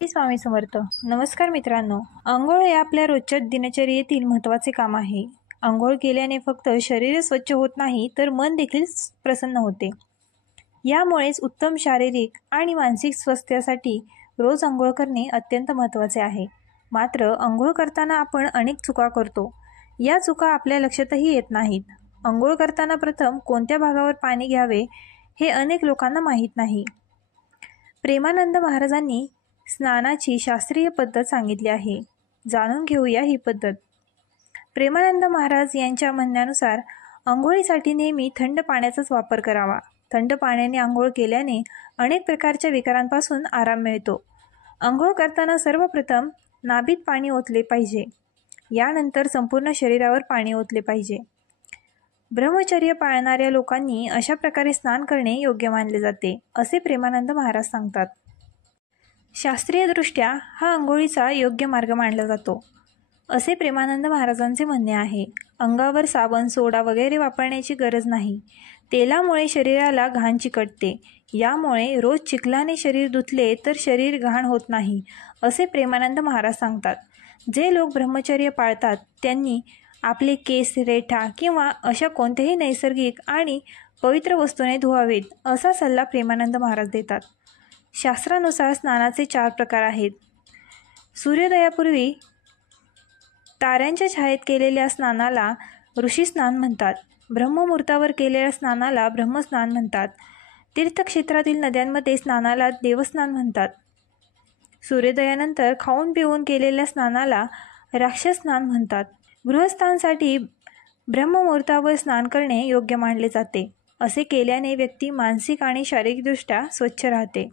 स्वामी समर्थ. नमस्कार मित्रांनो. अंघोळ हे आपल्या रोजच्या दिनचर्येतील महत्त्वाचे काम आहे. अंघोळ केल्याने फक्त शरीर स्वच्छ होत नाही तर मन देखील प्रसन्न होते. यामुळेच उत्तम शारीरिक आणि मानसिक स्वास्थ्यासाठी रोज अंघोळ करणे अत्यंत महत्त्वाचे आहे. मात्र अंघोळ करताना आपण अनेक चुका करतो. या चुका आपल्या लक्षातही येत नाहीत. अंघोळ करताना प्रथम कोणत्या भागावर पाणी घ्यावे हे अनेक लोकांना माहीत नाही. प्रेमानंद महाराजांनी स्नानाची शास्त्रीय पद्धत सांगितली आहे. जाणून घेऊया ही पद्धत. प्रेमानंद महाराज यांच्या म्हणण्यानुसार अंघोळीसाठी नेहमी थंड पाण्याचाच वापर करावा. थंड पाण्याने अंघोळ केल्याने अनेक प्रकारच्या विकारांपासून आराम मिळतो. अंघोळ करताना सर्वप्रथम नाभीत पाणी ओतले पाहिजे. यानंतर संपूर्ण शरीरावर पाणी ओतले पाहिजे. ब्रह्मचर्य पाळणाऱ्या लोकांनी अशा प्रकारे स्नान करणे योग्य मानले जाते, असे प्रेमानंद महाराज सांगतात. शास्त्रीयदृष्ट्या हा अंघोळीचा योग्य मार्ग मानला जातो, असे प्रेमानंद महाराजांचे म्हणणे आहे. अंगावर साबण, सोडा वगैरे वापरण्याची गरज नाही. तेलामुळे शरीराला घाण चिकटते. यामुळे रोज चिखलाने शरीर धुतले तर शरीर घाण होत नाही, असे प्रेमानंद महाराज सांगतात. जे लोक ब्रह्मचर्य पाळतात त्यांनी आपले केस, रेठा किंवा अशा कोणत्याही नैसर्गिक आणि पवित्र वस्तूने धुवावेत, असा सल्ला प्रेमानंद महाराज देतात. शास्त्रानुसार स्नानाचे 4 प्रकार आहेत. सूर्योदयापूर्वी ताऱ्यांच्या छायेत केलेल्या स्नानाला ऋषीस्नान म्हणतात. ब्रह्ममुहूर्तावर केलेल्या स्नानाला ब्रह्मस्नान म्हणतात. तीर्थक्षेत्रातील नद्यांमध्ये स्नानाला देवस्नान म्हणतात. सूर्योदयानंतर खाऊन पिऊन केलेल्या स्नानाला राक्षसस्नान म्हणतात. गृहस्थांसाठी ब्रह्ममुहूर्तावर स्नान करणे योग्य मानले जाते. असे केल्याने व्यक्ती मानसिक आणि शारीरिकदृष्ट्या स्वच्छ राहते.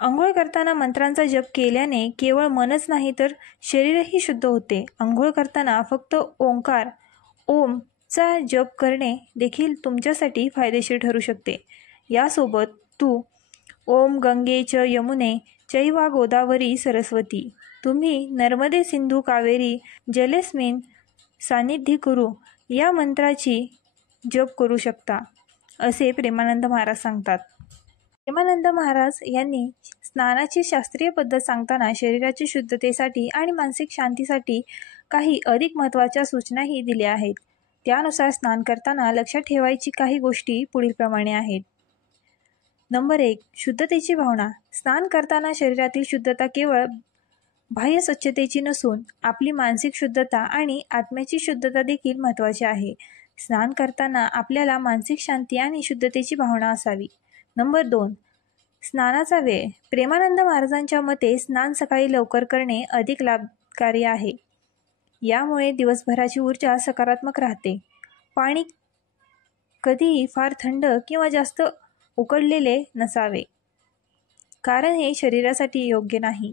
अंघोळ करताना मंत्रांचा जप केल्याने केवळ मनच नाही तर शरीरही शुद्ध होते. अंघोळ करताना फक्त ओंकार, ओमचा जप करणे देखील तुमच्यासाठी फायदेशीर ठरू शकते. यासोबत तू ओम गंगे च यमुने चैवा गोदावरी सरस्वती, तुम्ही नर्मदे सिंधू कावेरी जलेस्मिन सान्निधी कुरु या मंत्राची जप करू शकता, असे प्रेमानंद महाराज सांगतात. प्रेमानंद महाराज यांनी स्नानाची शास्त्रीय पद्धत सांगताना शरीराच्या शुद्धतेसाठी आणि मानसिक शांतीसाठी काही अधिक महत्त्वाच्या सूचनाही दिल्या आहेत. त्यानुसार स्नान करताना लक्षात ठेवायची काही गोष्टी पुढीलप्रमाणे आहेत. नंबर 1. शुद्धतेची भावना. स्नान करताना शरीरातील शुद्धता केवळ बाह्य स्वच्छतेची नसून आपली मानसिक शुद्धता आणि आत्म्याची शुद्धता देखील महत्त्वाची आहे. स्नान करताना आपल्याला मानसिक शांती आणि शुद्धतेची भावना असावी. नंबर 2. स्नानाचा वेळ. प्रेमानंद महाराजांच्या मते स्नान सकाळी लवकर करणे अधिक लाभकारी आहे. यामुळे दिवसभराची ऊर्जा सकारात्मक राहते. पाणी कधीही फार थंड किंवा जास्त उकळलेले नसावे, कारण हे शरीरासाठी योग्य नाही.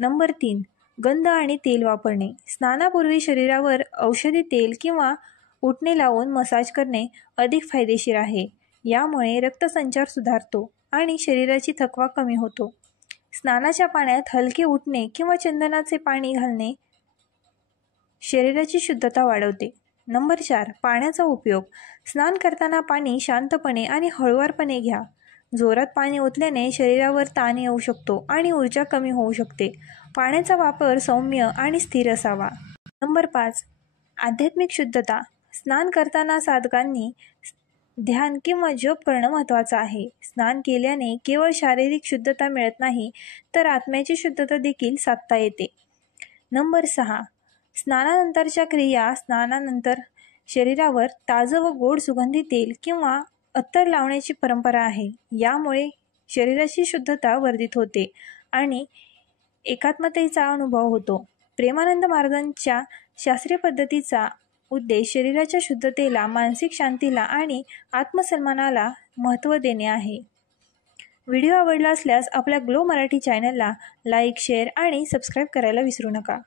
नंबर 3. गंध आणि तेल वापरणे. स्नानापूर्वी शरीरावर औषधी तेल किंवा उटणे लावून मसाज करणे अधिक फायदेशीर आहे. यामुळे रक्तसंचार सुधारतो आणि शरीराची थकवा कमी होतो. स्नानाच्या पाण्यात हलके उटणे किंवा चंदनाचे पाणी घालणे शरीराची शुद्धता वाढवते. नंबर 4. पाण्याचा उपयोग. स्नान करताना पाणी शांतपणे आणि हळुवारपणे घ्या. जोरात पाणी ओतल्याने शरीरावर ताण येऊ शकतो आणि ऊर्जा कमी होऊ शकते. पाण्याचा वापर सौम्य आणि स्थिर असावा. नंबर 5. आध्यात्मिक शुद्धता. स्नान करताना साधकांनी ध्यान किंवा जप करणं महत्त्वाचं आहे. स्नान केल्याने केवळ शारीरिक शुद्धता मिळत नाही तर आत्म्याची शुद्धता देखील साधता येते. नंबर 6. स्नानानंतरच्या क्रिया. स्नानानंतर शरीरावर ताजं व गोड सुगंधी तेल किंवा अत्तर लावण्याची परंपरा आहे. यामुळे शरीराची शुद्धता वर्धित होते आणि एकात्मतेचा अनुभव होतो. प्रेमानंद महाराजांच्या शास्त्रीय पद्धतीचा उद्देश शरीराच्या शुद्धतेला, मानसिक शांतीला आणि आत्मसन्मानाला महत्त्व देणे आहे. व्हिडिओ आवडला असल्यास आपल्या ग्लो मराठी चॅनलला लाईक, शेअर आणि सबस्क्राईब करायला विसरू नका.